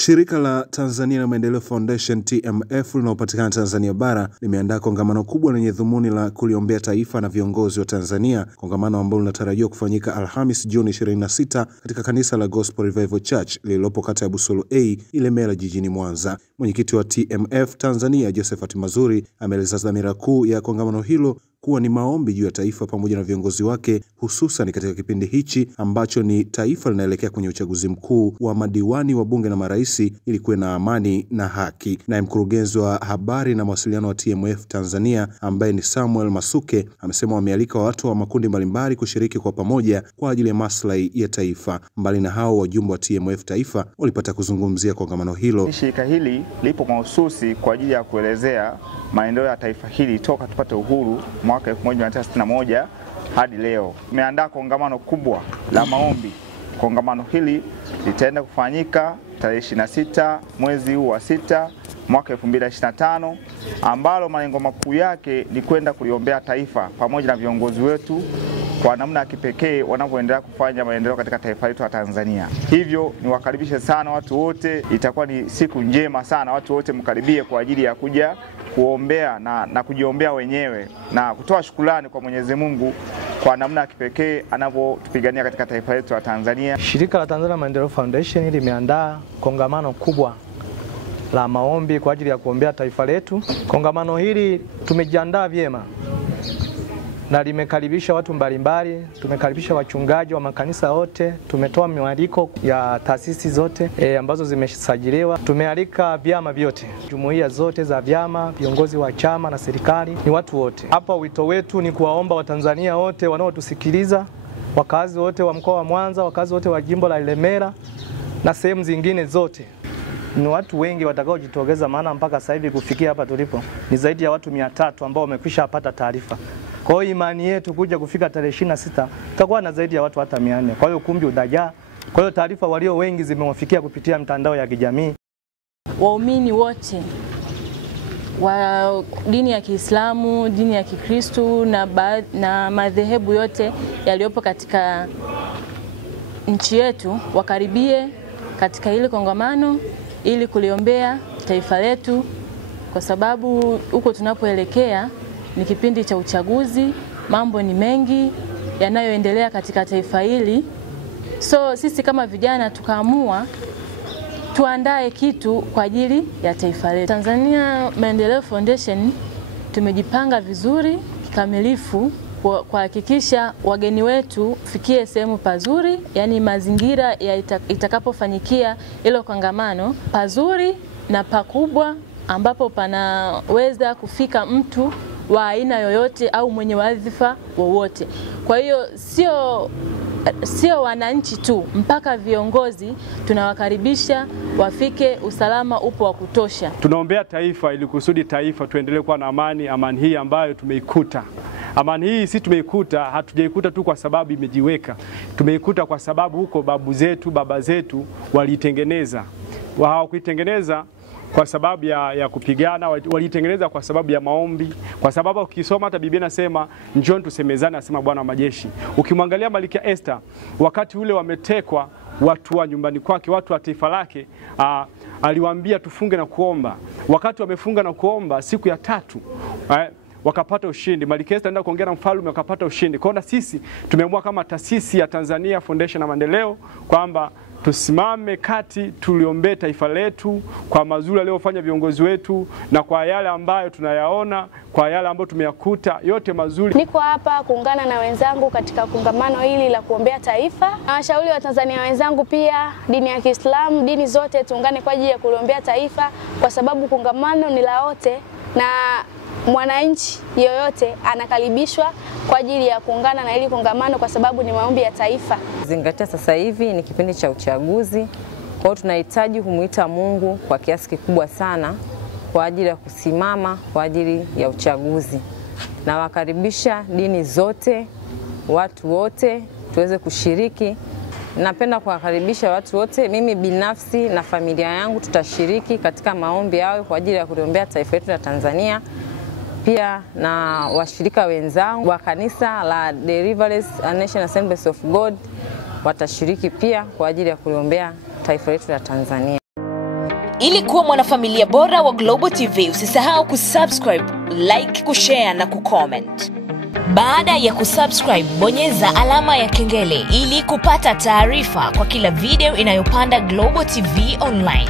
Shirika la Tanzania Maendeleo Foundation TMF linalopatikana Tanzania bara limeandaa kongamano kubwa lenye dhumuni la kuliombea taifa na viongozi wa Tanzania, kongamano ambalo linatarajiwa kufanyika Alhamis Juni 26 katika kanisa la Gospel Revival Church lililopo kata ya Busolo A, Ilemela jijini Mwanza. Mwenyekiti wa TMF Tanzania Josephat Mazuri ameeleza dhamira kuu ya kongamano hilo kuwa ni maombi juu ya taifa pamoja na viongozi wake, hususan katika kipindi hichi ambacho ni taifa linaelekea kwenye uchaguzi mkuu wa madiwani wa bunge na maraisi ili kuwe na amani na haki. Naye mkurugenzi wa habari na mawasiliano wa TMF Tanzania ambaye ni Samuel Masuke amesema wamealika watu wa makundi mbalimbali kushiriki kwa pamoja kwa ajili ya maslahi ya taifa. Mbali na hao, wajumbe wa TMF taifa walipata kuzungumzia kongamano hilo. Shirika hili lipo mahususi kwa ajili ya kuelezea maendeleo ya taifa hili toka tupate uhuru mwaka 1961 hadi leo. Tumeandaa kongamano kubwa la maombi. Kongamano hili litaenda kufanyika tarehe 26 mwezi huu wa 6 mwaka 2025, ambalo malengo makuu yake ni kwenda kuliombea taifa pamoja na viongozi wetu kwa namna ya kipekee wanavyoendelea kufanya maendeleo katika taifa letu la Tanzania. Hivyo niwakaribishe sana watu wote, itakuwa ni siku njema sana, watu wote mkaribie kwa ajili ya kuja kuombea na kujiombea wenyewe na kutoa shukrani kwa Mwenyezi Mungu kwa namna ya kipekee anavyotupigania katika taifa letu la Tanzania. Shirika la Tanzania Maendeleo Foundation limeandaa kongamano kubwa la maombi kwa ajili ya kuombea taifa letu. Kongamano hili tumejiandaa vyema na limekaribisha watu mbalimbali, tumekaribisha wachungaji wa makanisa yote, tumetoa mialiko ya taasisi zote ambazo zimesajiliwa, tumealika vyama vyote, jumuiya zote za vyama, viongozi wa chama na serikali, ni watu wote. Hapa wito wetu ni kuwaomba Watanzania wote wanaotusikiliza, wakazi wote wa mkoa wa Mwanza, wakazi wote wa jimbo la Ilemela na sehemu zingine zote. Ni watu wengi watakaojitokeza, maana mpaka sasa hivi kufikia hapa tulipo ni zaidi ya watu 300 ambao wamekwisha pata taarifa. Kwa hiyo imani yetu kuja kufika tarehe 26 tutakuwa na zaidi ya watu hata 400. Kwa hiyo ukumbi udajaa. Kwa hiyo taarifa walio wengi zimewafikia kupitia mtandao ya kijamii. Waumini wote wa dini ya Kiislamu, dini ya Kikristo na madhehebu yote yaliyopo katika nchi yetu wakaribie katika hili kongamano ili kuliombea taifa letu, kwa sababu huko tunapoelekea ni kipindi cha uchaguzi, mambo ni mengi yanayoendelea katika taifa hili. So sisi kama vijana tukaamua tuandae kitu kwa ajili ya taifa letu. Tanzania Maendeleo Foundation tumejipanga vizuri kikamilifu kuhakikisha wageni wetu fikie sehemu pazuri, yani mazingira ya itakapofanyikia hilo kongamano pazuri na pakubwa ambapo panaweza kufika mtu wa aina yoyote au mwenye wadhifa wowote. Kwa hiyo sio wananchi tu, mpaka viongozi tunawakaribisha wafike, usalama upo wa kutosha. Tunaombea taifa ili kusudi taifa tuendelee kuwa na amani, amani hii ambayo tumeikuta. Amani hii si tumeikuta, hatujaikuta tu kwa sababu imejiweka. Tumeikuta kwa sababu huko babu zetu, baba zetu walitengeneza. Hawakuitengeneza kwa sababu ya kupigana, walitengeneza kwa sababu ya maombi. Kwa sababu ukisoma hata Biblia inasema njoni tusemezane, asema Bwana wa majeshi. Ukimwangalia Malkia Esther, wakati ule wametekwa watu wa nyumbani kwake, watu wa taifa lake, aliwaambia tufunge na kuomba. Wakati wamefunga na kuomba, siku ya 3 wakapata ushindi. Malkia Esther anaenda kuongea na mfalme, wakapata ushindi. Kwa hiyo sisi tumeamua kama taasisi ya Tanzania Foundation na Maendeleo kwamba tusimame kati, tuliombee taifa letu kwa mazuri aliyofanya viongozi wetu na kwa yale ambayo tunayaona, kwa yale ambayo tumeyakuta, yote mazuri. Niko hapa kuungana na wenzangu katika kongamano hili la kuombea taifa. Nawashauri wa Tanzania wenzangu pia, dini ya Kiislamu, dini zote tuungane kwa ajili ya kuliombea taifa, kwa sababu kongamano ni la wote na mwananchi yoyote anakaribishwa kwa ajili ya kuungana na hili kongamano, kwa sababu ni maombi ya taifa. Zingatia sasa hivi ni kipindi cha uchaguzi, kwa hiyo tunahitaji kumuita Mungu kwa kiasi kikubwa sana kwa ajili ya kusimama kwa ajili ya uchaguzi. Na wakaribisha dini zote, watu wote tuweze kushiriki. Napenda kuwakaribisha watu wote. Mimi binafsi na familia yangu tutashiriki katika maombi yao kwa ajili ya kuliombea taifa letu la Tanzania. Pia na washirika wenzangu wa kanisa la Deliverance National Assemblies of God watashiriki pia kwa ajili ya kuliombea taifa letu la Tanzania. Ili kuwa mwanafamilia bora wa Global TV, usisahau kusubscribe, like, kushare na kucomment. Baada ya kusubscribe, bonyeza alama ya kengele ili kupata taarifa kwa kila video inayopanda Global TV Online.